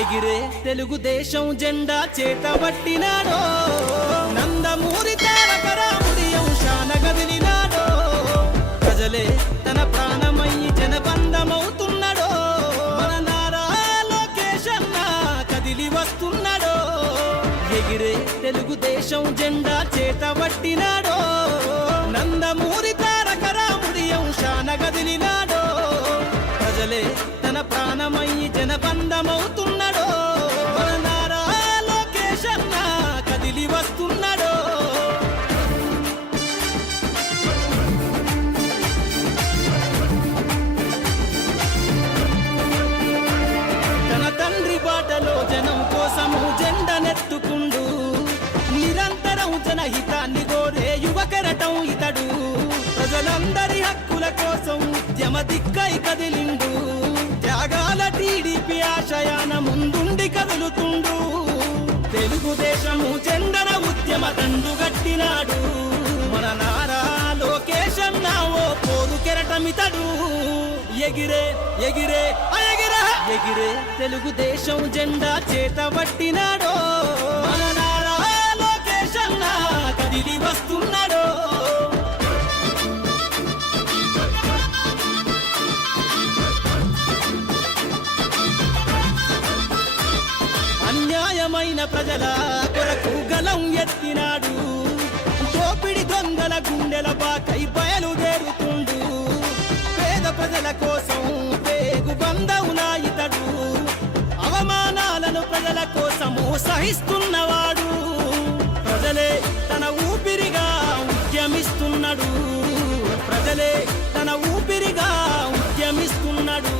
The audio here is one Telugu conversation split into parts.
ఎగిరే తెలుగుదేశం జెండా చేతబట్టినాడో, నందమూరి తారక రాముడి అంశాన గదిలినాడో, ప్రజలే తన ప్రాణమయ్యి జనబంధమవుతున్నాడో, మన నారా లోకేష్ అన్న కదిలి వస్తున్నాడో. ఎగిరే తెలుగుదేశం జెండా చేతబట్టినాడో, నందమూరి తారక రాముడి అంశాన గదిలినాడో, ప్రజలే తన ప్రాణమయ్యి జనబంధమవుతున్నాడో, మన నారా లోకేష్ అన్న కదిలి వస్తున్నాడో. తన తండ్రి బాటలో జనం కోసము జెండనెత్తుకుండు, నిరంతరం జనహితాన్ని కోరే యువకెరటం ఇతడు, ప్రజలందరి హక్కుల కోసం ఉద్యమ దిక్కై కదిలిండు, త్యాగాల టీడీపీ ఆశయాన ముందుండి కదులుతుండు, తెలుగుదేశము జెండన ఉద్యమ దండుగట్టినాడు, మన నారా లోకేష్ అన్న ఓ పోరు కెరటమితడు. ఎగిరే ఎగిరే ఎగిరే ఎగిరే తెలుగుదేశం జెండా చేతబట్టినాడో, మన నారా లోకేష్ అన్న కదిలి వస్తున్నాడో. అన్యాయమైన ప్రజల కొరకు గలం ఎత్తినాడు, దోపిడి దొంగల గుండెల బాకై బయలుదేరుతుండు, పేద ప్రజల కోసం పేగు బంధవునా ఇతడు, అవమానాలను ప్రజల కోసము సహిస్తున్నవాడు, ప్రజలే తన ఊపిరిగా ఉద్యమిస్తున్నాడు, ప్రజలే తన ఊపిరిగా ఉద్యమిస్తున్నాడు,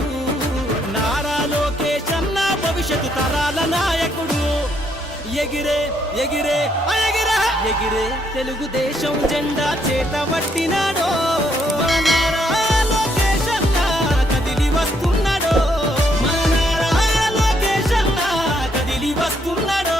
నారా లోకేష్ అన్న భవిష్యత్తు తరాల నాయకుడు. ఎగిరే ఎగిరే ఎగిరే ఎగిరే తెలుగుదేశం జెండా చేతబట్టినాడో, మన నారా లోకేష్ అన్న కదిలి వస్తున్నాడో, మన నారా లోకేష్ అన్న కదిలి వస్తున్నాడో.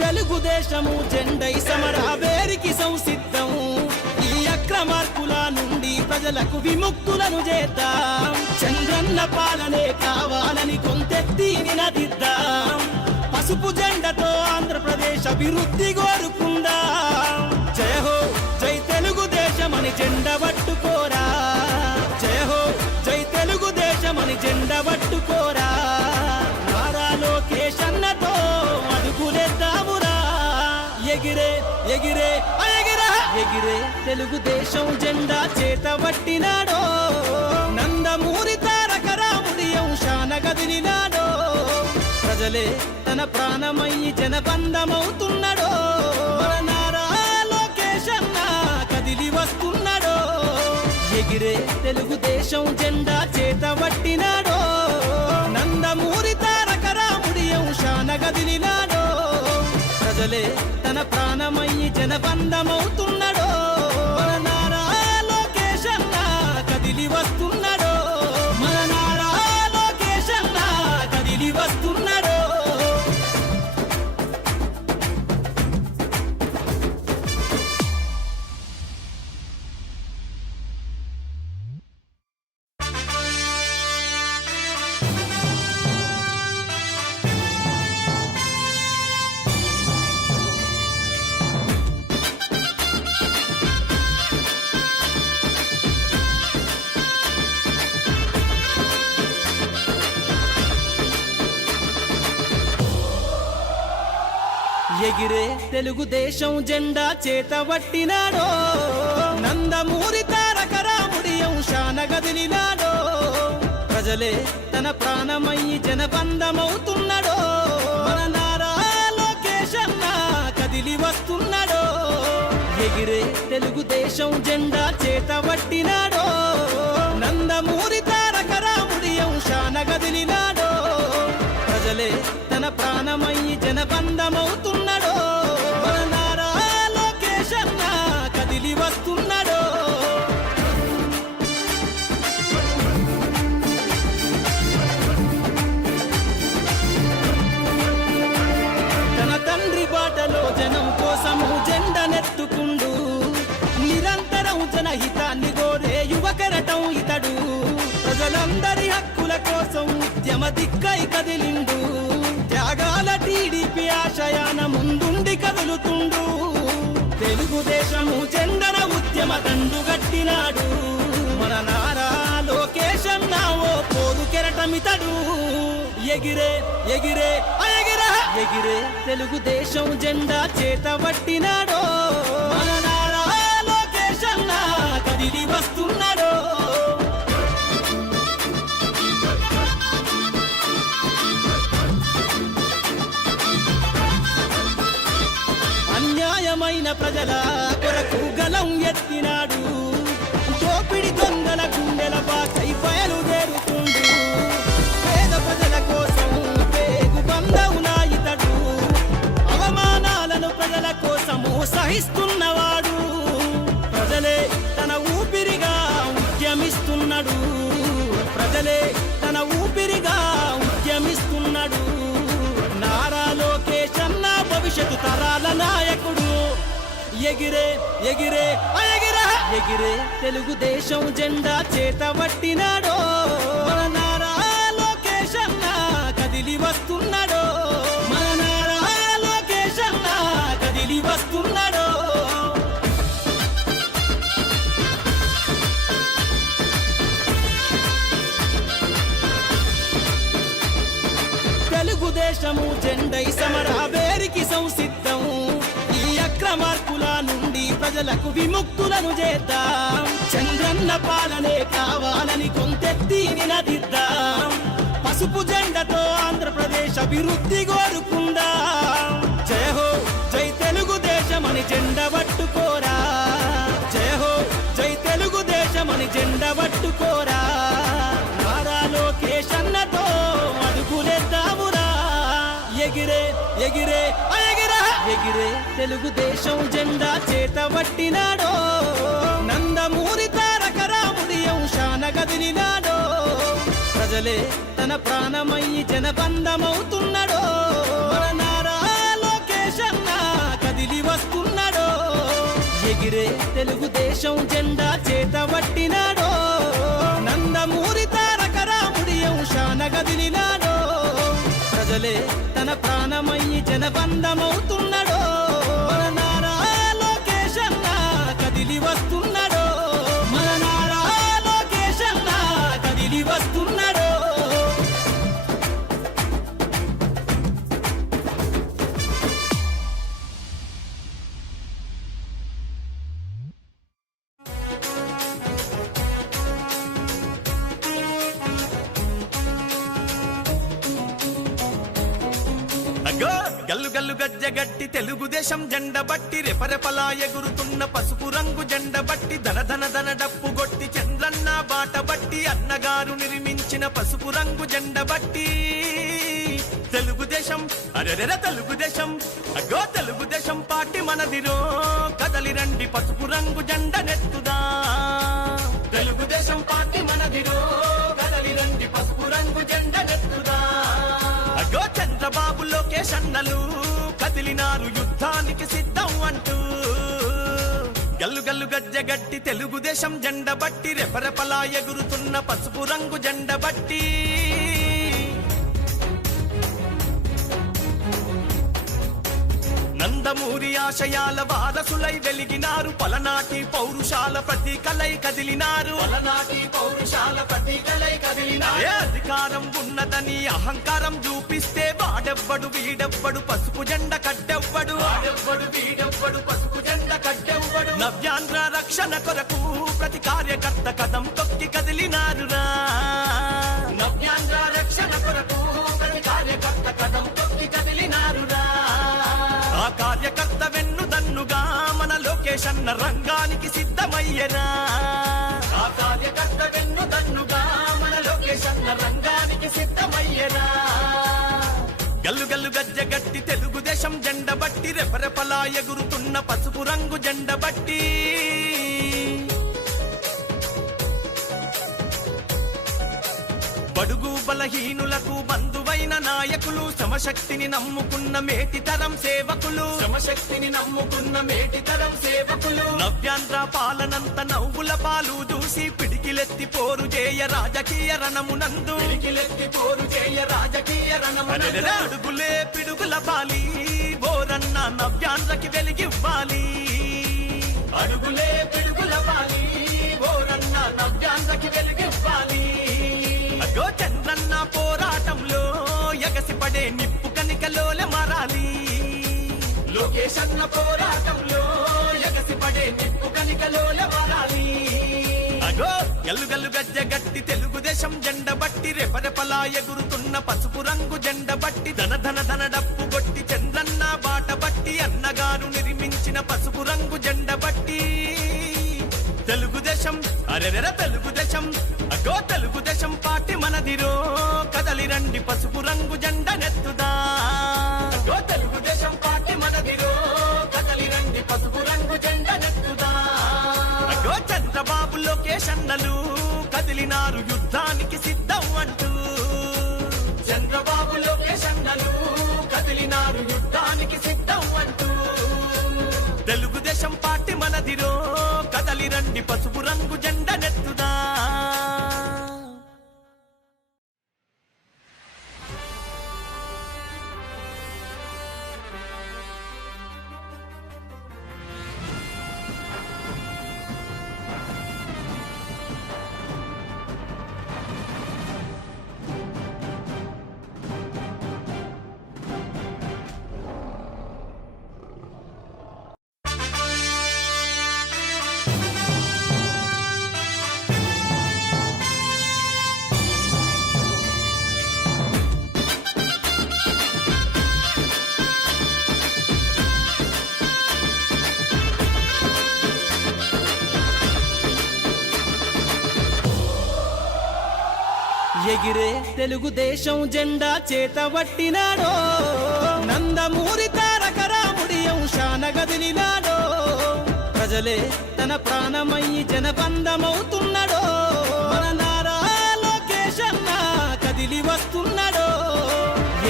తెలుగుదేశము జెండై సమర వేరికి సంసిద్ధం, ఈ అక్రమార్కుల నుండి ప్రజలకు విముక్తులను చేద్దాం, చంద్రన్న పాలనే కావాలని కొంతెత్తి నినదిద్దాం, పసుపు జెండతో ఆంధ్రప్రదేశ్ అభివృద్ధి కోరుకుందాం. జయ హో జై తెలుగుదేశమని జెండ పట్టుకోరా, జయ హో జై తెలుగుదేశమని జెండ పట్టుకోరా, నారా లోకేష్ అన్నతో అడుగులేద్దామురా. ఎగిరే ఎగిరే ఎగిరే ఎగిరే తెలుగుదేశం జెండా చేతబట్టినాడో, నందమూరి తారక రాముడి అంశాన గదిలినాడో, ప్రజలే తన ప్రాణమయ్యి జనబంధమవుతున్నాడో, మన నారా లోకేష్ అన్న కదిలి వస్తున్నాడో. ఎగిరే తెలుగుదేశం జెండా చేతబట్టినాడో, నందమూరి తారక రాముడి అంశాన గదిలినాడో, ప్రజలే తన ప్రాణమయ్యి జనబంధమవుతున్నాడో, మన నారా లోకేష్ అన్న కదిలి వస్తున్నాడో, మన నారా లోకేష్ అన్న కదిలి వస్తున్నాడో. ఎగిరే తెలుగుదేశం జెండా చేతబట్టినాడో, నందమూరి తారక రాముడి అంశాన గదిలినాడో, ప్రజలే తన ప్రాణమయ్యి జనబంధమవుతున్నాడో, మన నారా లోకేష్ అన్న కదిలి వస్తున్నాడో. ఎగిరే తెలుగుదేశం జెండా చేతబట్టినాడో, నందమూరి తారక రాముడి అంశాన గదిలినాడో, ప్రజలే తన ప్రాణమయ్యి జనబంధమవుతున్నాడో, మన నారా లోకేష్ అన్న కదిలి వస్తున్నాడో. తన తండ్రి బాటలో జనం కోసము జెండనెత్తుకుండు, దిక్కై కదిలిండు త్యాగాల టీడీపీ ఆశయాన ముందుండి కదులుతుండు తెలుగుదేశము జెండన ఉద్యమ దండు గట్టినాడు మన నారా లోకేష్ అన్న ఓ పోరు కెరటమితడు ఎగిరే ఎగిరే ఎగిరే ఎగిరే తెలుగుదేశం జెండా చేత పట్టినాడో మన నారా లోకేష్ అన్న కదిలి వస్తున్నాడో అన్యాయమైన ప్రజల కొరకు గలం ఎత్తినాడు దోపిడి దొంగల గుండెల బాకై బయలుదేరుతుండు పేద ప్రజల కోసం పేగు బంధవునా ఇతడు అవమానాలను ప్రజల కోసము సహిస్తున్నవాడు ప్రజలే తన ఊపిరిగా ఉద్యమిస్తున్నాడు ప్రజలే తన ఊపిరిగా ఉద్యమిస్తున్నాడు నారా లోకేష్ అన్న భవిష్యత్తు తరాల నాయకుడు ఎగిరే ఎగిరే ఎగిరే ఎగిరే తెలుగుదేశం జెండా చేత పట్టినాడో మన నారా లోకేష్ అన్న కదిలి వస్తున్నాడో మన నారా లోకేష్ అన్న కదిలి వస్తున్నాడో తెలుగుదేశము జెండై సమరావేరికి సంసిద్ధం ఈ అక్రమార్కుల నుండి ప్రజలకు విముక్తులను చేద్దాం చంద్రన్న పాలనే కావాలని కొంతెత్తి నినదిద్దాం పసుపు జెండతో ఆంధ్రప్రదేశ్ అభివృద్ధి కోరుకుందాం జయ హో జై తెలుగుదేశమని జెండ పట్టుకోరా జయ హో జై తెలుగుదేశమని జెండ పట్టుకోరా నారా లోకేష్ అన్నతో అడుగులేద్దామురా ఎగిరే ఎగిరే ఎగిరే ఎగిరే తెలుగుదేశం జెండా చేత పట్టినాడో నందమూరి తారక రాముడి అంశాన కదిలినాడో ప్రజలే తన ప్రాణమయ్యి జనబంధమవుతున్నాడో మన నారా లోకేష్ అన్న కదిలి వస్తున్నాడో ఎగిరే తెలుగుదేశం జెండా చేత పట్టినాడో నందమూరి తారక రాముడి అంశాన కదిలినాడో ప్రజలే తన ప్రాణమయ్యి జనబంధమవుతున్నాడో మన నారా లోకేష్ అన్న కదిలి వస్తున్నాడో మన నారా లోకేష్ అన్న కదిలి వస్తున్నాడో అగో గల్లు గల్లు గజ్జగట్టి తెలుగుదేశం జెండ బట్టి రెపరెపలా ఎగురుతున్న పసుపు రంగు జెండ బట్టి ధన ధన ధన డప్పు గొట్టి చంద్రన్న బాట బట్టి అన్నగారు నిర్మించిన పసుపు రంగు జెండ బట్టి తెలుగుదేశం అరెరెర తెలుగుదేశం అగో తెలుగుదేశం పార్టీ మనదిరో కదలి రండి పసుపు రంగు జెండ నెత్తుదా తెలుగుదేశం పార్టీ మనదిరో కదలి రండి పసుపు రంగు జెండ నెత్తుదా అగో చంద్రబాబు లోకేష్ అన్నలు కదిలినారు యుద్ధానికి సిద్ధం అంటూ గల్లు గల్లు గజ్జగట్టి తెలుగుదేశం జెండ బట్టి రెపరెపలా ఎగురుతున్న పసుపు రంగు జెండ బట్టి నందమూరి ఆశయాల వారసులై వెలిగినారు పలనాటి పౌరుషాల ప్రతీకలై కదిలినారు పలనాటి పౌరుషాల ప్రతీకలై కదిలినారు అధికారం ఉన్నదని అహంకారం చూపిస్తే వాడెవ్వడు వీడెవ్వడు పసుపు జెండ కట్టెవ్వడు వాడెవ్వడు వీడెవ్వడు పసుపు జెండ కట్టెవ్వడు నవ్యాంధ్ర రక్షణ కొరకు ప్రతి కార్యకర్త కదం తొక్కి కదిలినారురా నవ్యాంధ్ర రక్షణ కొరకు ప్రతి కార్యకర్త కదం తొక్కి కదిలినారురా ఆ కార్యకర్త వెన్నుదన్నుగా మన లోకేష్ అన్న రంగానికి సిద్ధమయ్యనా ఆ కార్యకర్త వెన్నుదన్నుగా మన లోకేష్ అన్న రంగానికి సిద్ధమయ్యనా గల్లు గల్లు గజ్జగట్టి తెలుగుదేశం జెండ బట్టి రెపరెపలా ఎగురుతున్న పసుపు రంగు జెండ బట్టి బడుగు బలహీనులకు బంధువైన నాయకులు శ్రమశక్తిని నమ్ముకున్న మేటితరం సేవకులు శ్రమశక్తిని నమ్ముకున్న మేటితరం సేవకులు నవ్యాంధ్ర పాలనంత నవ్వుల పాలు చూసి పిడికిలెత్తి పోరు చేయ రాజకీయ రణమునందు పోరు చేయ రాజకీయ రణమునందు అడుగులే పిడుగుల బాలి బోరన్న నవ్యాంధ్రకి వెలిగివ్వాలి అడుగులే పిడుగుల బాలి బోరన్న నవ్యాంధ్రకి వెలిగివ్వాలి అగో చంద్రన్న పోరాటంలో ఎగసిపడే నిప్పు కనికలోల మారాలి లోకేష్ అన్న పోరాటంలో ఎగసిపడే నిప్పు కనికలోల మారాలి అగో గల్లు గజ్జ గట్టి తెలుగుదేశం జెండ బట్టి రెపరెపలా ఎగురుతున్న పసుపు రంగు జెండ బట్టి ధన డప్పు కొట్టి చంద్రన్న బాట బట్టి అన్నగారు నిర్మించిన పసుపు రంగు జెండ బట్టి తెలుగుదేశం అరెరెర తెలుగుదేశం అగో తెలుగుదేశం పార్టీ మనదిరో కదలి రండి పసుపు రంగు జెండ నెత్తుదా అగో తెలుగుదేశం పార్టీ మనదిరో కదలి రండి పసుపు రంగు జెండ నెత్తుదా అగో చంద్రబాబు లోకేష్ అన్నలు కదిలినారు యుద్ధానికి సిద్ధం అంటూ చంద్రబాబు లోకేష్ అన్నలు కదిలినారు యుద్ధానికి సిద్ధం అంటూ తెలుగుదేశం పార్టీ మనదిరో కదలి రండి పసుపు రంగు జెండ నెత్తుదా ఎగిరే తెలుగుదేశం జెండా చేతబట్టినాడో నందమూరి తారక రాముడి అంశాన గదిలినాడో ప్రజలే తన ప్రాణమయ్యి జనబంధమవుతున్నాడో మన నారా లోకేష్ అన్న కదిలి వస్తున్నాడో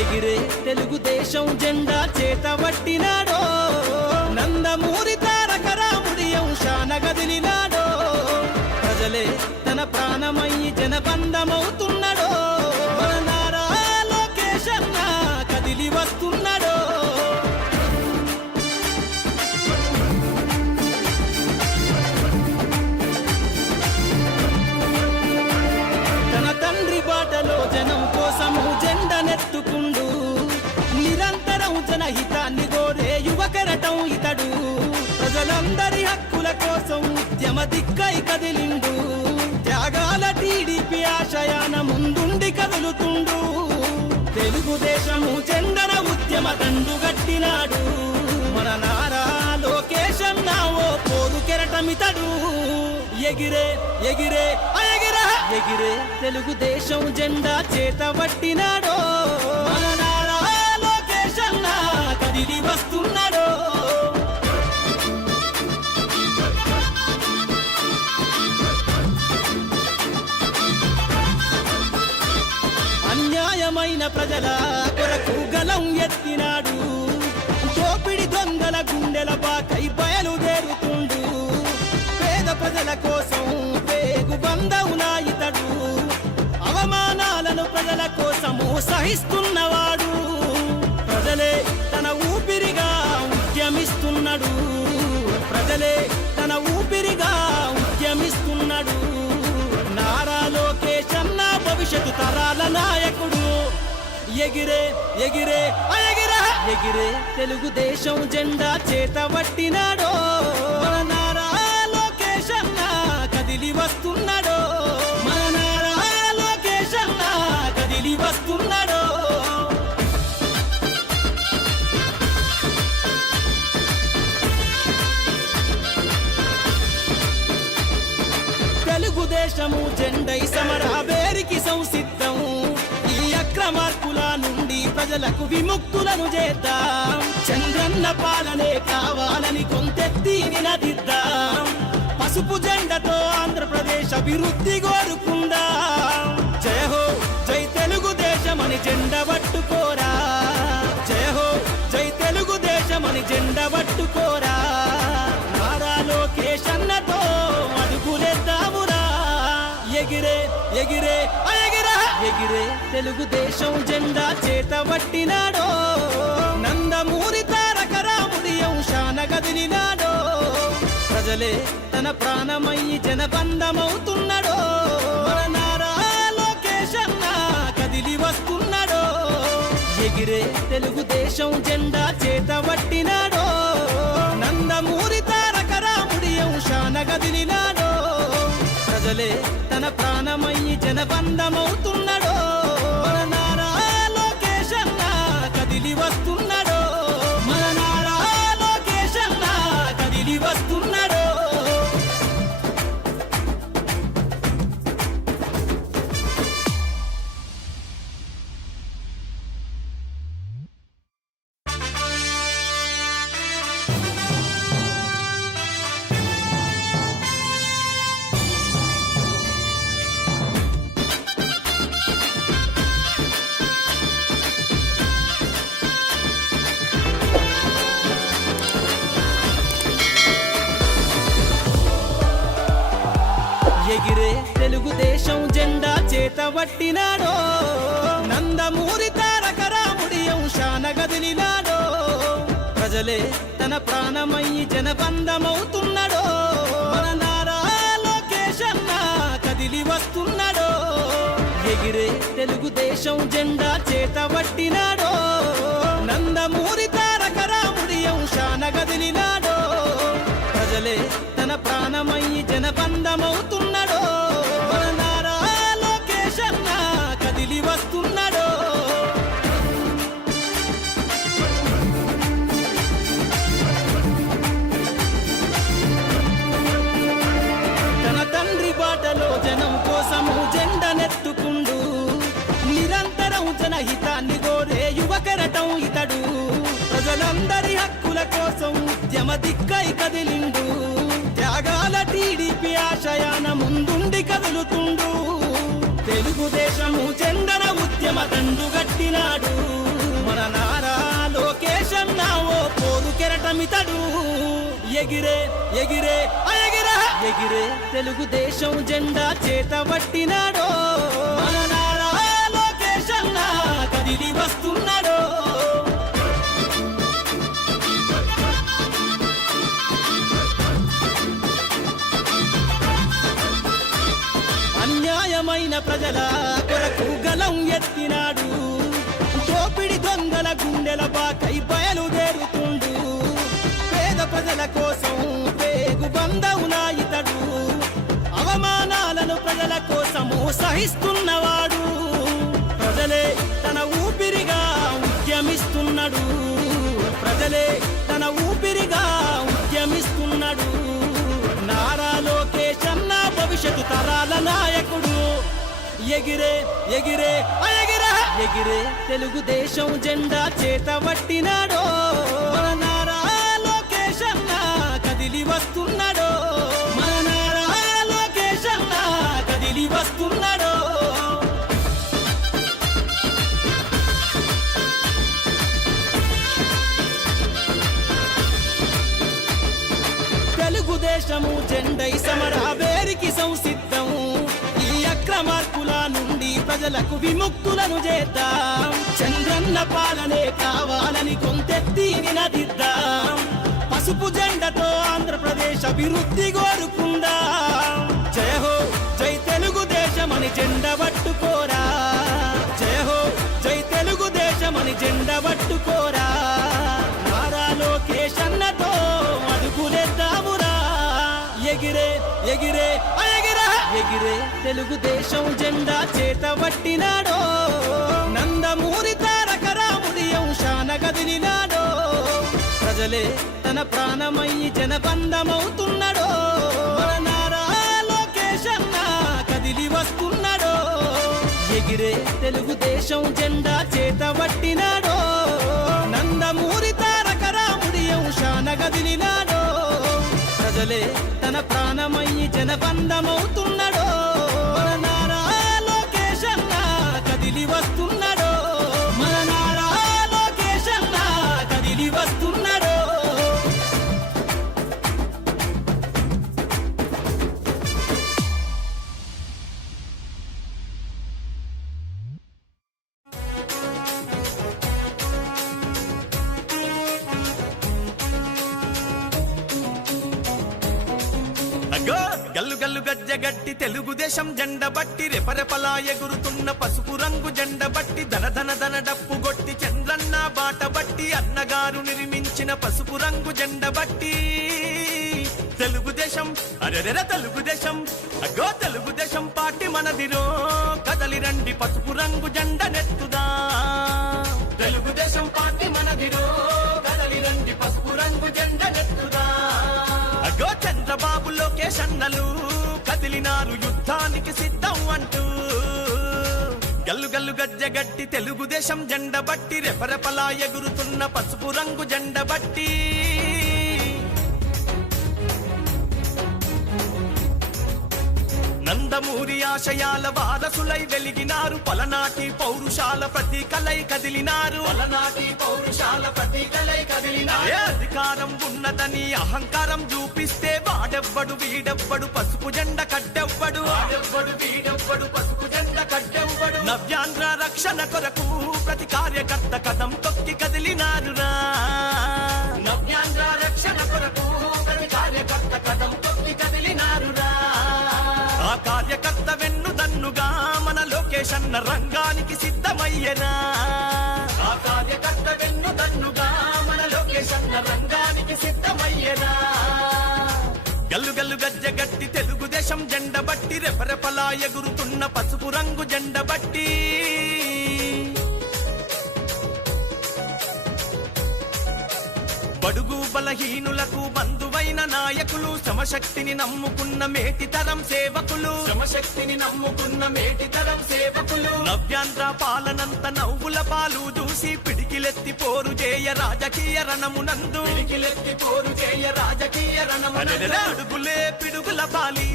ఎగిరే తెలుగుదేశం జెండా చేతబట్టినాడో నందమూరి తారక రాముడి అంశాన గదిలినాడో ప్రజలే తన ప్రాణమయ్యి జనబంధమవుతున్నాడో మన నారా లోకేష్ అన్న కదిలి వస్తున్నాడో తన తండ్రి బాటలో జనం కోసము జెండనెత్తుకుండు నిరంతరం జనహితాన్ని కోరే యువకరటం ఇతడు ప్రజలందరి హక్కుల కోసం ఉద్యమ దిక్కై కదిలిండు త్యాగాల టీడీపీ ఆశయాన ముందుండి కదులుతుండు తెలుగుదేశము జెండన ఉద్యమ దండు గట్టినాడు మన నారా లోకేష్ అన్న ఓ పోరు కెరటమితడు ఎగిరే ఎగిరే ఎగిరే ఎగిరే తెలుగుదేశం జెండా చేతబట్టినాడో మన నారా లోకేష్ అన్న కదిలి వస్తున్నాడో అన్యాయమైన ప్రజల కొరకు గలం ఎత్తినాడు దోపిడి దొంగల గుండెల బాకై బయలుదేరుతుండు పేద ప్రజల కోసం పేగు బంధవులా ఇతడు అవమానాలను ప్రజల కోసము సహిస్తున్నవాడు ప్రజలే తన ఊపిరిగా ఉద్యమిస్తున్నాడు ప్రజలే తన ఊపిరిగా ఉద్యమిస్తున్నాడు నారా లోకేష్ అన్న భవిష్యత్తు తరాల నాయకుడు ఎగిరే ఎగిరే ఎగిరే ఎగిరే తెలుగుదేశం జెండా చేతబట్టినాడో మన నారా లోకేష్ అన్న కదిలి వస్తున్నాడో మన నారా లోకేష్ అన్న కదిలి వస్తున్నాడో తెలుగుదేశము జెండై సమరావేరికి సంసిద్ధం ఈ అక్రమార్కుల నుండి ప్రజలకు విముక్తులను చేద్దాం చంద్రన్న పాలనే కావాలని కొంతెత్తి నినదిద్దాం పసుపు జెండతో ఆంధ్రప్రదేశ్ అభివృద్ధి కోరుకుందాం జయ హో జై తెలుగుదేశమని జెండ పట్టుకోరా జయ హో జై తెలుగుదేశమని జెండ పట్టుకోరా నారా లోకేష్ అన్నతో అడుగులేద్దామురా ఎగిరే ఎగిరే ఎగిరే తెలుగుదేశం జెండా చేతబట్టినాడో నందమూరి తారక రాముడి అంశాన కదిలినాడో ప్రజలే తన ప్రాణమయ్యి జనబంధమవుతున్నాడో మన నారా లోకేష్ అన్న కదిలి వస్తున్నాడో ఎగిరే తెలుగుదేశం జెండా చేతబట్టినాడో నందమూరి తారక రాముడి అంశాన కదిలినాడో ప్రజలే తన ప్రాణమయ్యి జనబంధమవుతున్నాడో మన నారా లోకేష్ అన్న కదిలి వస్తున్నాడో మన నారా లోకేష్ అన్న కదిలి వస్తున్నాడో ఎగిరే తెలుగుదేశం జెండా చేతబట్టినాడో నందమూరి తారక రాముడి అంశాన కదిలినాడో ప్రజలే తన ప్రాణమయ్యి జనబంధమవుతున్నాడో మన నారా లోకేష్ అన్న కదిలి వస్తున్నాడో ఎగిరే తెలుగుదేశం జెండా చేతబట్టినాడో నందమూరి తారక రాముడి అంశాన కదిలినాడో ప్రజలే తన ప్రాణమయ్యి జనబంధమవుతున్నాడో మన నారా లోకేష్ అన్న కదిలి వస్తున్నాడో తన తండ్రి బాటలో జనం కోసము జెండనెత్తుకుండు నిరంతరం జనహితాన్ని కోరే యువకరటం ఇతడు ప్రజలందరి హక్కుల కోసం ఉద్యమ దిక్కై కదిలిండు త్యాగాల టీడీపీ ఆశయాన ముందుండి కదులుతుండు తెలుగుదేశము జెండన ఉద్యమ దండు గట్టినాడు మన నారా లోకేష్ అన్న ఓ పోరు కెరటమితడు ఎగిరే ఎగిరే ఎగిరే తెలుగుదేశం జెండా చేతబట్టినాడో మన నారా లోకేష్ అన్న కదిలి వస్తున్నాడో అన్యాయమైన ప్రజల కొరకు గలం ఎత్తినాడు దోపిడి దొంగల గుండెల బాకై బయలుదేరుతుండు పేద ప్రజల కోసం పేగు బంధవునా ఇతడు అవమానాలను ప్రజల కోసము సహిస్తున్నవాడు ప్రజలే తన ఊపిరిగా ఉద్యమిస్తున్నాడు ప్రజలే తన ఊపిరిగా ఉద్యమిస్తున్నాడు నారా లోకేష్ అన్న భవిష్యత్తు తరాల నాయకుడు ఎగిరే ఎగిరే తెలుగుదేశం జెండా చేతబట్టినాడో మన నారా లోకేష్ అన్న కదిలి వస్తున్నాడో మన నారా లోకేష్ అన్న కదిలి వస్తున్నాడో తెలుగుదేశము జెండై సమరావేరికి సంసిద్ధం ఈ అక్రమార్కుల నుండి ప్రజలకు విముక్తులను చేద్దాం చంద్రన్న పాలనే కావాలని కొంతెత్తి నినదిద్దాం పసుపు జెండతో ఆంధ్రప్రదేశ్ అభివృద్ధి కోరుకుందాం జయ హో జై తెలుగుదేశమని జెండ పట్టుకోరా జయ హో జై తెలుగుదేశమని జెండ పట్టుకోరా నారా లోకేష్ అన్నతో అడుగులేద్దామురా ఎగిరే తెలుగుదేశం జెండా చేతబట్టినాడో నందమూరి తారక రాముడి అంశాన కదిలినాడో ప్రజలే తన ప్రాణమయ్యి జనబంధమవుతున్నాడో మన నారా లోకేష్ అన్న కదిలి వస్తున్నాడో ఎగిరే తెలుగుదేశం జెండా చేతబట్టినాడో నందమూరి తారక రాముడి అంశాన కదిలినాడో ప్రజలే తన ప్రాణమయ్యి జనబంధమవుతున్నాడో మన నారా లోకేష్ అన్న కదిలి వస్తున్నాడో మన నారా లోకేష్ అన్న కదిలి వస్తున్నాడో అగో గల్లు గల్లు గజ్జగట్టి తెలుగుదేశం జెండ బట్టి రెపరెపలా ఎగురుతున్న పసుపు రంగు జెండ బట్టి ధన ధన ధన డప్పు గొట్టి చంద్రన్న బాట బట్టి అన్నగారు నిర్మించిన పసుపు రంగు జెండ బట్టి తెలుగుదేశం అరెరెర తెలుగుదేశం అగో తెలుగుదేశం పార్టీ మనదిరో కదలి రండి పసుపు రంగు జెండ నెత్తుదా తెలుగుదేశం పార్టీ మనదిరో కదలి రండి పసుపు రంగు జెండ నెత్తుదా అగో చంద్రబాబు లోకేష్ అన్నలు కదిలినారు యుద్ధానికి సిద్ధం అంటూ గల్లు గల్లు గజ్జగట్టి తెలుగుదేశం జెండ బట్టి రెపరెపలా ఎగురుతున్న పసుపు రంగు జెండ బట్టి నందమూరి ఆశయాల వారసులై వెలిగినారు పలనాటి పౌరుషాల ప్రతీకలై కదిలినారు పలనాటి పౌరుషాల ప్రతీకలై కదిలినారు అధికారం ఉన్నదని అహంకారం చూపిస్తే వాడెవ్వడు వీడెవ్వడు పసుపు జెండ కట్టెవ్వడు వాడెవ్వడు వీడెవ్వడు పసుపు జెండ కట్టెవ్వడు నవ్యాంధ్ర రక్షణ కొరకు ప్రతి కార్యకర్త కదం తొక్కి కదిలినారురా నవ్యాంధ్ర రక్షణ కొరకు ప్రతి కార్యకర్త కదం తొక్కి కదిలినారురా ఆ కార్యకర్త వెన్నుదన్నుగా మన లోకేష్ అన్న రంగానికి సిద్ధమయ్యనా ఆ కార్యకర్త వెన్నుదన్నుగా మన లోకేష్ అన్న రంగానికి సిద్ధమయ్యనా గల్లు గల్లు గజ్జగట్టి తెలుగుదేశం జెండ బట్టి రెపరెపలా ఎగురుతున్న పసుపు రంగు జెండ బట్టి బడుగు బలహీనులకు బంధువైన నాయకులు శ్రమశక్తిని నమ్ముకున్న మేటితరం సేవకులు శ్రమశక్తిని నమ్ముకున్న మేటితరం సేవకులు నవ్యాంధ్ర పాలనంత నవ్వుల పాలు చూసి పిడికిలెత్తి పోరు చేయ రాజకీయ రణమునందు పిడికిలెత్తి పోరు చేయ రాజకీయ రణమునందు అడుగులే పిడుగుల పాలి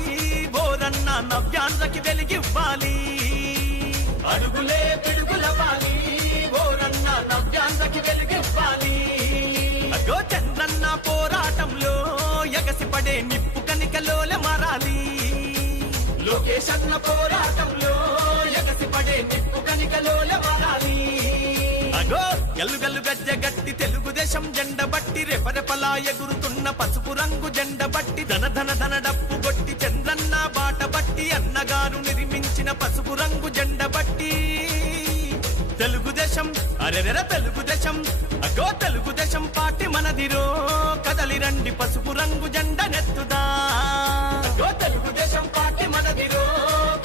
బోరన్న నవ్యాంధ్రకి వెలిగివ్వాలి అడుగులే పిడుగుల పాలి బోరన్న నవ్యాంధ్రకి వెలిగివ్వాలి అగో చంద్రన్న పోరాటంలో ఎగసిపడే నిప్పు కనికలోల మారాలి లోకేష్ అన్న పోరాటంలో ఎగసిపడే నిప్పు కనికలోల మారాలి అగో గల్లు గల్లు గజ్జగట్టి తెలుగుదేశం జెండ బట్టి రెపరెపలా ఎగురుతున్న పసుపు రంగు జెండ బట్టి ధన ధన ధన డప్పు గొట్టి చంద్రన్న బాట బట్టి అన్నగారు నిర్మించిన పసుపు రంగు జెండ బట్టి తెలుగుదేశం అరెరెర తెలుగుదేశం అగో తెలుగుదేశం పార్టీ మనదిరో కదలి రండి పసుపు రంగు జెండ నెత్తుదా అగో తెలుగుదేశం పార్టీ మనదిరో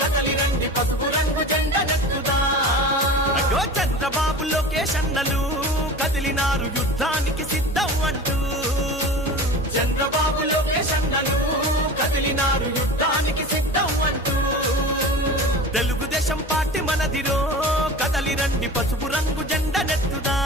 కదలి రండి పసుపు రంగు జెండ నెత్తుదా అగో చంద్రబాబు లోకేష్ అన్నలు కదిలినారు యుద్ధానికి సిద్ధం అంటూ చంద్రబాబు లోకేష్ అన్నలు కదిలినారు యుద్ధానికి సిద్ధం అంటూ తెలుగుదేశం పార్టీ మనదిరో కదలి రండి పసుపు రంగు జెండ నెత్తుదా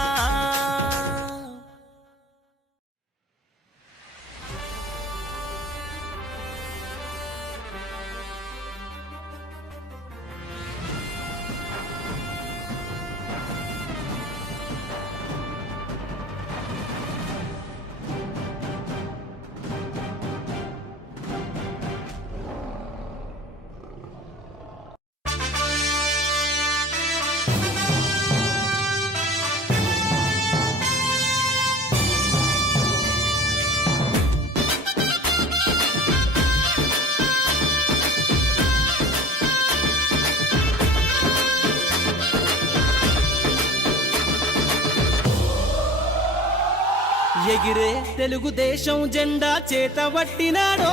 ఎగిరే తెలుగుదేశం జెండా చేతబట్టినాడో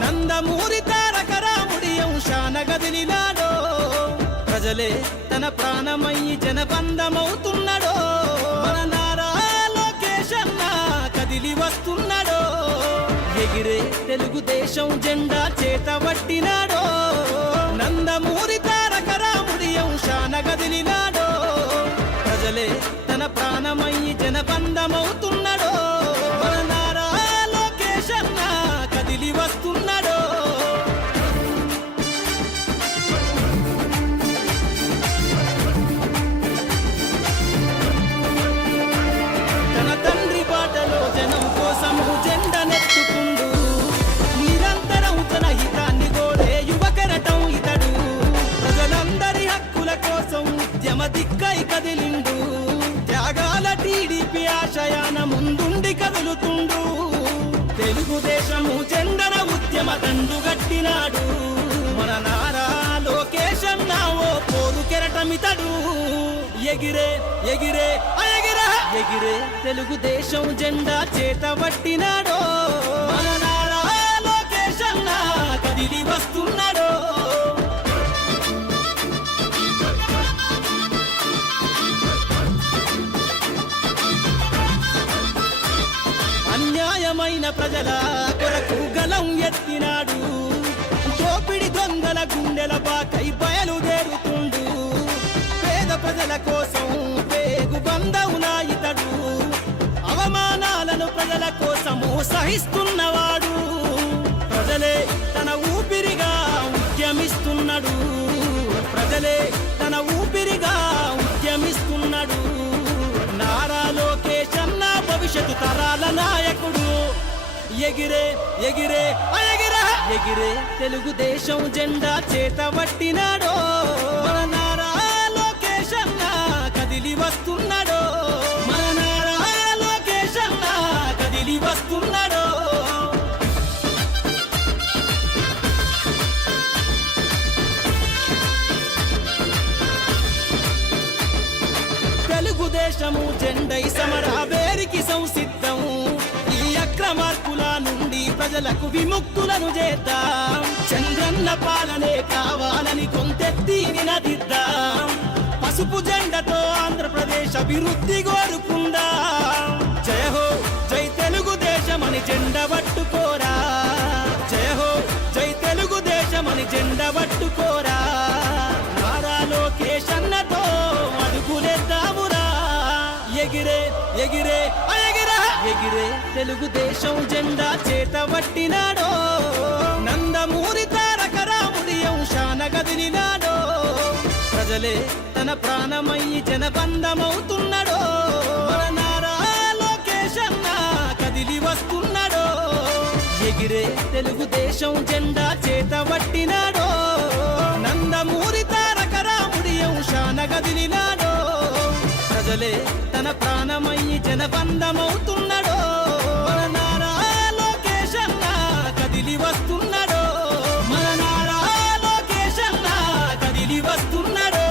నందమూరి తారక రాముడి అంశాన గదిలినాడో ప్రజలే తన ప్రాణమయ్యి జనబంధమవుతున్నాడో మన నారా లోకేష్ అన్న కదిలి వస్తున్నాడో ఎగిరే తెలుగుదేశం జెండా చేతబట్టినాడో నందమూరి తారక రాముడి అంశాన గదిలినాడో ప్రజలే తన ప్రాణమయ్యి జనబంధమవుతున్నాడో మన నారా లోకేష్ అన్న కదిలి వస్తున్నాడో తన తండ్రి బాటలో జనం కోసం జెండనెత్తుకుండు నిరంతరం తన హితాన్ని కోరే యువకరటం ఇతడు ప్రజలందరి హక్కుల కోసం ఉద్యమ దిక్కై కదిలిండు త్యాగాల టీడీపీ ఆశయాన ముందుండి కదులుతుండు తెలుగుదేశము జెండన ఉద్యమ పట్టినాడు మన నారా లోకేష్ అన్న ఓ పోరు కెరటమితడు ఎగిరే ఎగిరే ఎగిరే ఎగిరే తెలుగుదేశం జెండా చేత పట్టినాడో మన నారా లోకేష్ అన్న కదిలి వస్తున్నాడో అన్యాయమైన ప్రజల కొరకు గలం ఎత్తినాడు దోపిడి దొంగల గుండెల బాకై బయలుదేరుతుండు పేద ప్రజల కోసం పేగు బంధవునా ఇతడు అవమానాలను ప్రజల కోసము సహిస్తున్నవాడు ప్రజలే తన ఊపిరిగా ఉద్యమిస్తున్నాడు ప్రజలే తన ఊపిరిగా ఉద్యమిస్తున్నాడు నారా లోకేష్ అన్న భవిష్యత్తు తరాల నాయకుడు ఎగిరే ఎగిరే ఎగిరే ఎగిరే తెలుగుదేశం జెండా చేత పట్టినాడో మన నారా లోకేష్ అన్న కదిలి వస్తున్నాడో మన నారా లోకేష్ అన్న కదిలి వస్తున్నాడో తెలుగుదేశము జెండై సమరావేరికి సంసిద్ధం ఈ అక్రమార్కుల నుండి ప్రజలకు విముక్తులను చేద్దాం చంద్రన్న పాలనే కావాలని కొంతెత్తి నినదిద్దాం పసుపు జెండతో ఆంధ్రప్రదేశ్ అభివృద్ధి కోరుకుందాం జయ హో జై తెలుగుదేశమని జెండ పట్టుకోరా జయ హో జై తెలుగుదేశమని జెండ పట్టుకోరా నారా లోకేష్ అన్నతో అడుగులేద్దామురా ఎగిరే ఎగిరే ఎగిరే ఎగిరే తెలుగుదేశం జెండా చేత పట్టినాడో నందమూరి తారక రాముడి అంశాన గదిలినాడో ప్రజలే తన ప్రాణమయ్యి జనబంధమవుతున్నాడో మన నారా లోకేష్ అన్న కదిలి వస్తున్నాడో ఎగిరే తెలుగుదేశం జెండా చేత పట్టినాడో నందమూరి తారక రాముడి అంశాన గదిలినాడో ప్రజలే తన ప్రాణమయ్యి జనబంధమవుతున్నాడో మన నారా లోకేష్ అన్న కదిలి వస్తున్నాడో మన నారా లోకేష్ అన్న కదిలి వస్తున్నాడో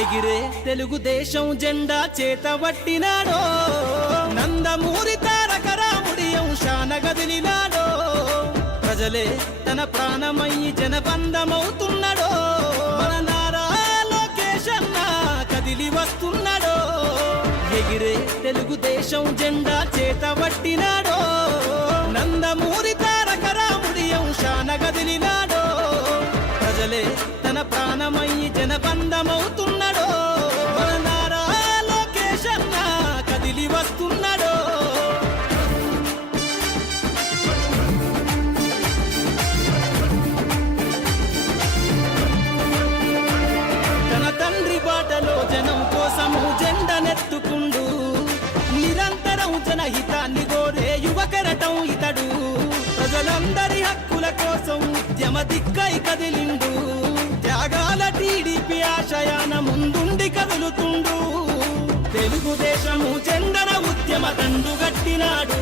ఎగిరే తెలుగుదేశం జెండా చేత పట్టినాడో నందమూరి తారక రాముడి అంశాన గదిలినాడో ప్రజలే తన ప్రాణమయ్యి జనబంధమవుతున్నాడో మన నారా లోకేష్ అన్న కదిలి వస్తున్నాడో ఎగిరే తెలుగుదేశం జెండా చేత పట్టినాడో నందమూరి తారక రాముడి అంశాన గదిలినాడో ప్రజలే తన ప్రాణమయ్యి జనబంధమవుతున్నాడో మన నారా లోకేష్ అన్న కదిలి వస్తున్నాడో తన తండ్రి బాటలో జనం కోసము జెండనెత్తుకుండు నిరంతరం జనహితాన్ని కోరే యువకరటం ఇతడు ప్రజలందరి హక్కుల కోసం ఉద్యమ దిక్కై కదిలిండు త్యాగాల టీడీపీ ఆశయాన ముందుండి కదులుతుండు తెలుగుదేశము జెండన ఉద్యమ దండు గట్టినాడు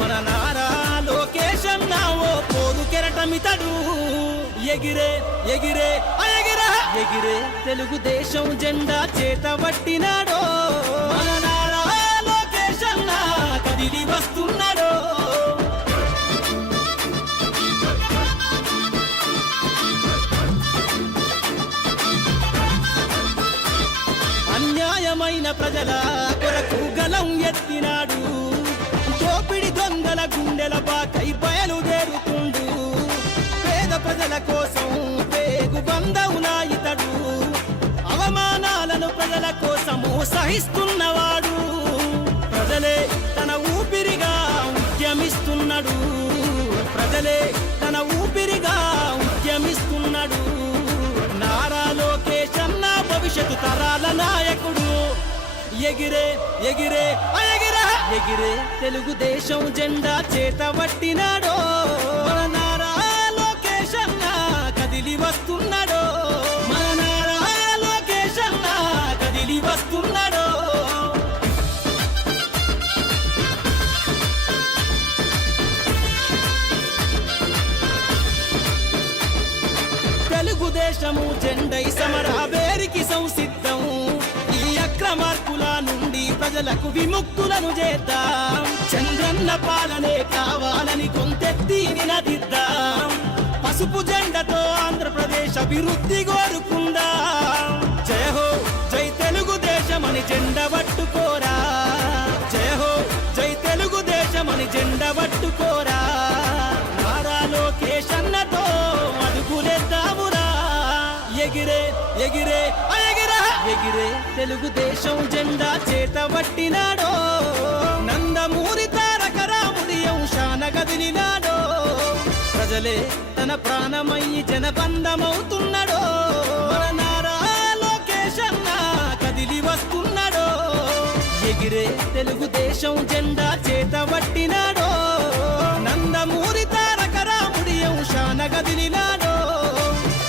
మన నారా లోకేష్ అన్న ఓ పోరు కెరటమితడు ఎగిరే ఎగిరే ఎగిరే ఎగిరే తెలుగుదేశం జెండా చేత పట్టినాడో మన నారా లోకేష్ అన్న కదిలి వస్తున్నాడో అన్యాయమైన ప్రజల కొరకు గలం ఎత్తినాడు దోపిడి దొంగల గుండెల బాకై బయలుదేరుతుండు పేద ప్రజల కోసం పేగు బంధవునా ఇతడు అవమానాలను ప్రజల కోసము సహిస్తున్నవాడు ప్రజలే తన ఊపిరిగా ఉద్యమిస్తున్నాడు ప్రజలే తన ఊపిరిగా ఉద్యమిస్తున్నాడు. నారా లోకేష్ అన్న భవిష్యత్తు తరాల నాయకుడు. ఎగిరే ఎగిరే ఎగిరే ఎగిరే తెలుగుదేశం జెండా చేత పట్టినాడో మన నారా లోకేష్ అన్న కదిలి వస్తున్నాడో. మన నారా లోకేష్ అన్న కదిలి వస్తున్నాడో. తెలుగుదేశము జెండై సమరావేరికి సంసిద్ధం. ఈ అక్రమార్కుల నుండి ప్రజలకు విముక్తులను చేద్దాం. చంద్రన్న పాలనే కావాలని కొంతెత్తి నినదిద్దాం. పసుపు జెండతో ఆంధ్రప్రదేశ్ అభివృద్ధి కోరుకుందాం. జయ హో జై తెలుగుదేశమని జెండ పట్టుకోరా. జయ హో జై తెలుగుదేశమని జెండ పట్టుకోరా. నారా లోకేష్ అన్నతో అడుగులేద్దామురా. ఎగిరే ఎగిరే ఎగిరే ఎగిరే తెలుగుదేశం జెండా చేత పట్టినాడో. నందమూరి తారక రాముడి అంశాన గదిలినాడో. ప్రజలే తన ప్రాణమయ్యి జనబంధమవుతున్నాడో. మన నారా లోకేష్ అన్న కదిలి వస్తున్నాడో. ఎగిరే తెలుగుదేశం జెండా చేత పట్టినాడో. నందమూరి తారక రాముడి అంశాన గదిలినాడో.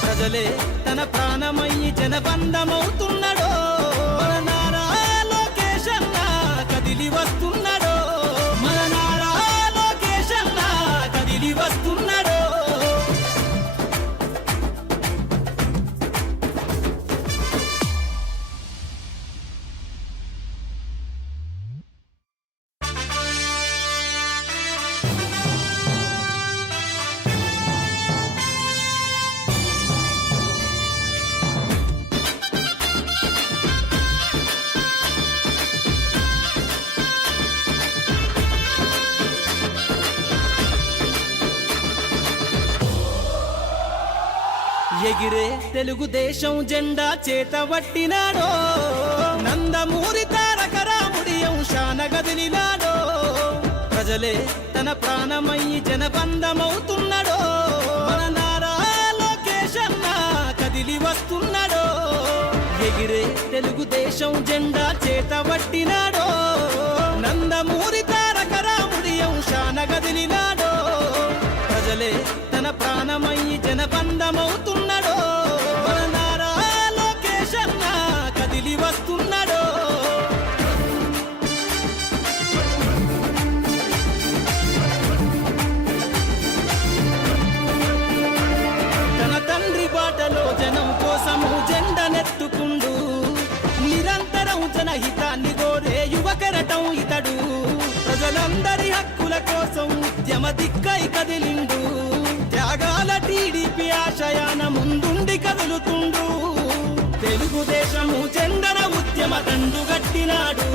ప్రజలే తన ప్రాణమయ్యి జనబంధమవుతున్నాడో. మన నారా లోకేష్ అన్న కదిలి వస్తున్నాడో. మన నారా లోకేష్ అన్న కదిలి వస్తున్నాడో. ఎగిరే తెలుగుదేశం జెండా చేత పట్టినాడో. నందమూరి తారక రాముడి అంశాన గదిలినాడో. ప్రజలే తన ప్రాణమయ్యి జనబంధమవుతున్నాడో. మన నారా లోకేష్ అన్న కదిలి వస్తున్నాడో. ఎగిరే తెలుగుదేశం జెండా చేత పట్టినాడో. నందమూరి తారక రాముడి అంశాన గదిలినాడో. ప్రజలే తన ప్రాణమయ్యి జనబంధమవుతున్నాడో. మన నారా లోకేష్ అన్న కదిలి వస్తున్నాడో. తన తండ్రి బాటలో జనం కోసము జెండనెత్తుకుండు. నిరంతరం జనహితాన్ని కోరే యువకరటం ఇతడు. ప్రజలందరి హక్కుల కోసం ఉద్యమ దిక్కై కదిలిండు. త్యాగాల టీడీపీ ఆశయాన ముందుండి కదులుతుండు. తెలుగుదేశము జెండన ఉద్యమ దండు గట్టినాడు.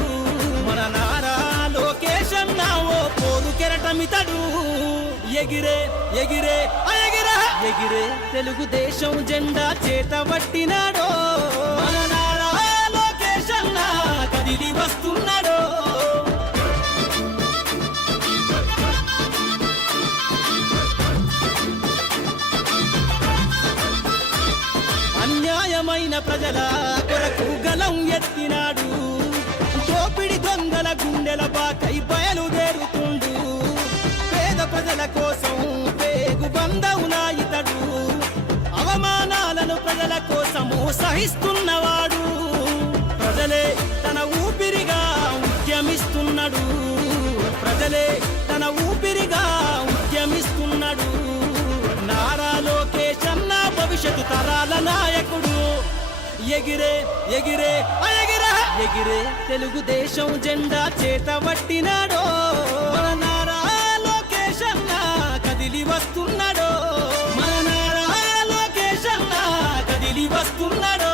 మన నారా లోకేష్ అన్న ఓ పోరు కెరటమితడు. ఎగిరే ఎగిరే ఎగిరే ఎగిరే తెలుగుదేశం జెండా చేత పట్టినాడో. మన నారా లోకేష్ అన్న కదిలి వస్తున్నాడో. అన్యాయమైన ప్రజల కొరకు గలం ఎత్తినాడు. దోపిడి దొంగల గుండెల బాకై బయలుదేరుతుండు. పేద ప్రజల కోసం పేగు బంధవునా ఇతడు. అవమానాలను ప్రజల కోసము సహిస్తున్నవాడు. ప్రజలే తన ఊపిరిగా ఉద్యమిస్తున్నాడు. ప్రజలే తన ఊపిరిగా ఉద్యమిస్తున్నాడు. నారా లోకేష్ అన్న భవిష్యత్తు తరాల నాయకుడు. ఎగిరే ఎగిరే ఎగిరే ఎగిరే తెలుగుదేశం జెండా చేత పట్టినాడో. మన నారా లోకేష్ అన్న కదిలి వస్తున్నాడో. మన నారా లోకేష్ అన్న కదిలి వస్తున్నాడో.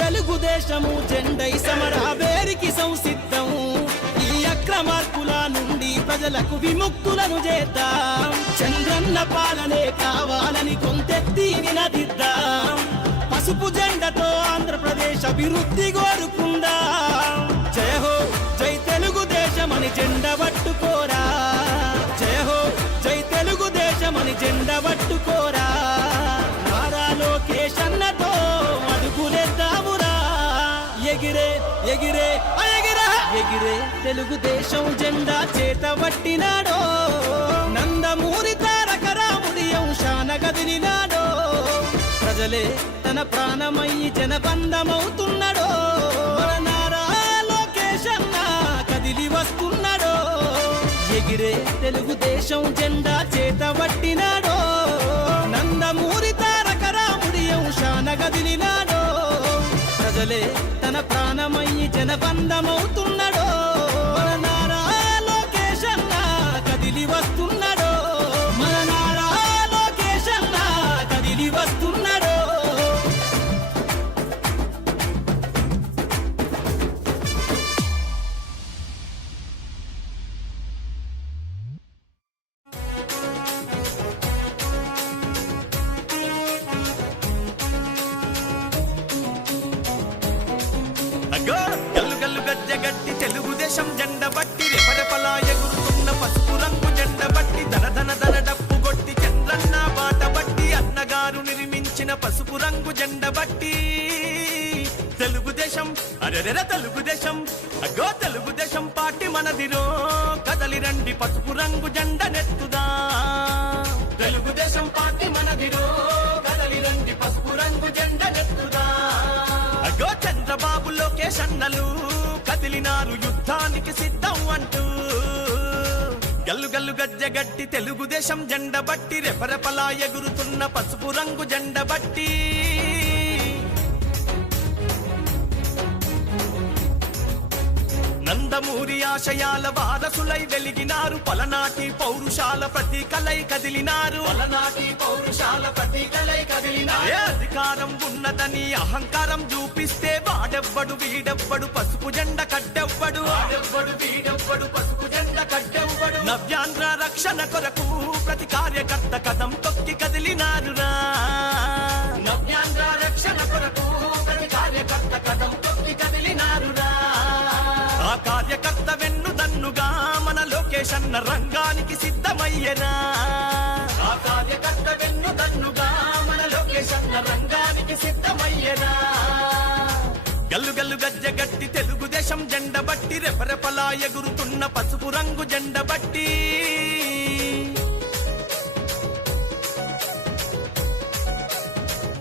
తెలుగుదేశము జెండై సమరావేరికి సంసిద్ధం. ఈ అక్రమార్కుల నుండి ప్రజలకు విముక్తులను చేద్దాం. చంద్రన్న పాలనే కావాలని కొంతెత్తి నినదిద్దాం. పసుపు జెండతో ఆంధ్ర దేశ అభివృద్ధి కోరుకుందా జయ హో జై తెలుగుదేశమని జెండ పట్టుకోరా జయ హో జై తెలుగుదేశమని జెండ పట్టుకోరా నారా లోకేష్ అన్నతో అడుగులేద్దామురా ఎగిరే ఎగిరే ఎగిరే ఎగిరే తెలుగుదేశం జెండా చేత పట్టినాడో నందమూరి తారక రాముడి అంశాన కదిలినాడో ప్రజలే తన ప్రాణమయ్యి జనబంధమవుతున్నాడో మన నారా లోకేష్ అన్న కదిలి వస్తున్నాడో ఎగిరే తెలుగుదేశం జెండా చేత పట్టినాడో నందమూరి తారక రాముడి అంశాన కదిలినాడో ప్రజలే తన ప్రాణమయ్యి జనబంధమవుతున్నాడో మన నారా లోకేష్ అన్న కదిలి వస్తున్నాడో మన నారా లోకేష్ అన్న కదిలి వస్తున్నాడో అగో గల్లు గల్లు గజ్జ గట్టి తెలుగుదేశం జెండ బట్టి రెపరెపలా ఎగురుతున్న పసుపు రంగు జెండ బట్టి ధన ధన ధన డప్పు కొట్టి చంద్రన్న బాట బట్టి అన్నగారు నిర్మించిన పసుపు రంగు జెండ బట్టి తెలుగుదేశం అరెరెర తెలుగుదేశం అగో తెలుగుదేశం పార్టీ మనదిరో కదలి రండి పసుపు రంగు జెండ నెత్తుదా తెలుగుదేశం పార్టీ మనదిరో కదలి రండి పసుపు రంగు జెండ నెత్తుదా అగో చంద్రబాబు లోకేష్ అన్నలు కదిలినారు యుద్ధానికి సిద్ధం అంటూ గల్లు గల్లు గజ్జ గట్టి తెలుగుదేశం జెండ బట్టి రెపరెపలా ఎగురుతున్న పసుపు రంగు జెండ బట్టి నందమూరి ఆశయాల వారసులై వెలిగినారు పలనాటి పౌరుషాల ప్రతీకలై కదిలినారు పలనాటి పౌరుషాల ప్రతీకలై కదిలినారు ఏ అధికారం ఉన్నదని అహంకారం చూపిస్తే వాడెవ్వడు వీడెవ్వడు పసుపు జెండ కట్టెవ్వడు ఆడెవ్వడు వీడెవ్వడు పసుపు జెండ కట్టెవ్వడు నవ్యాంధ్ర రక్షణ కొరకు ప్రతి కార్యకర్త కథం తొక్కి కదిలినారురా నవ్యాంధ్ర రక్షణ కొరకు ప్రతి కార్యకర్త కథం తొక్కి కదిలినారురా ఆ కార్యకర్త వెన్ను దన్నుగా మన లోకేష్ అన్న రంగానికి సిద్ధమయ్యరా ఆ కార్యకర్త వెన్ను దన్నుగా మన లోకేష్ అన్న రంగానికి సిద్ధమయ్యరా గల్లు గల్లు గజ్జ గట్టి తెలుగుదేశం జెండ బట్టి రెపరెపలా ఎగురుతున్న పసుపు రంగు జెండ బట్టి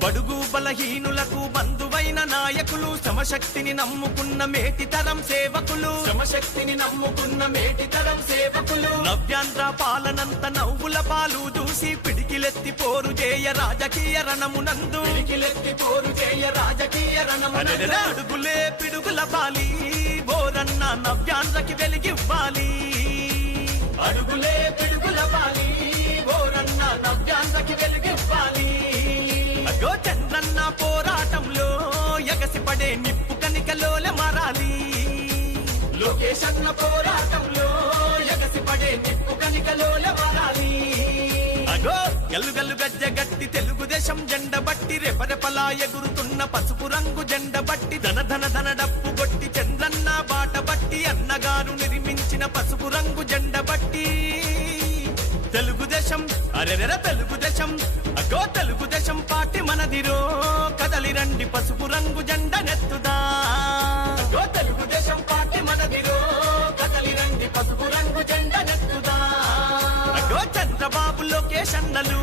బడుగు బలహీనులకు బంధువైన నాయకులు శ్రమశక్తిని నమ్ముకున్న మేటితరం సేవకులు శ్రమశక్తిని నమ్ముకున్న మేటితరం సేవకులు నవ్యాంధ్ర పాలనంత నవ్వుల పాలు చూసి పిడికిలెత్తి పోరు చేయ రాజకీయ రణమునందు పిడికిలెత్తి పోరు చేయ రాజకీయ రణమునందు అడుగులే పిడుగుల పాలి బోరన్న నవ్యాంధ్రకి వెలిగివ్వాలి అడుగులే పిడుగుల పాలి ఓరన్న నవ్యాంధ్రకి వెలుగివ్వాలి అగో చంద్రన్న పోరాటంలో ఎగసిపడే నిప్పు కనికలోల మారాలి లోకేష్ అన్న పోరాటంలో ఎగసిపడే నిప్పు కనికలోల మారాలి అగో గల్లు గల్లు గజ్జ గట్టి తెలుగుదేశం జెండ బట్టి రెపరెపలా ఎగురుతున్న పసుపు రంగు జెండ బట్టి ధన ధన ధన డప్పు కొట్టి చంద్రన్న బాట బట్టి అన్నగారు నిర్మించిన పసుపు రంగు జెండ బట్టి తెలుగుదేశం అరెరెర తెలుగుదేశం అగో తెలుగుదేశం పార్టీ మనదిరో కదలి రండి పసుపు రంగు జెండ నెత్తుదా ఓ తెలుగుదేశం పార్టీ మనదిరో కదలి రండి పసుపు రంగు జెండ నెత్తుదా అగో చంద్రబాబు లోకేష్ అన్నలు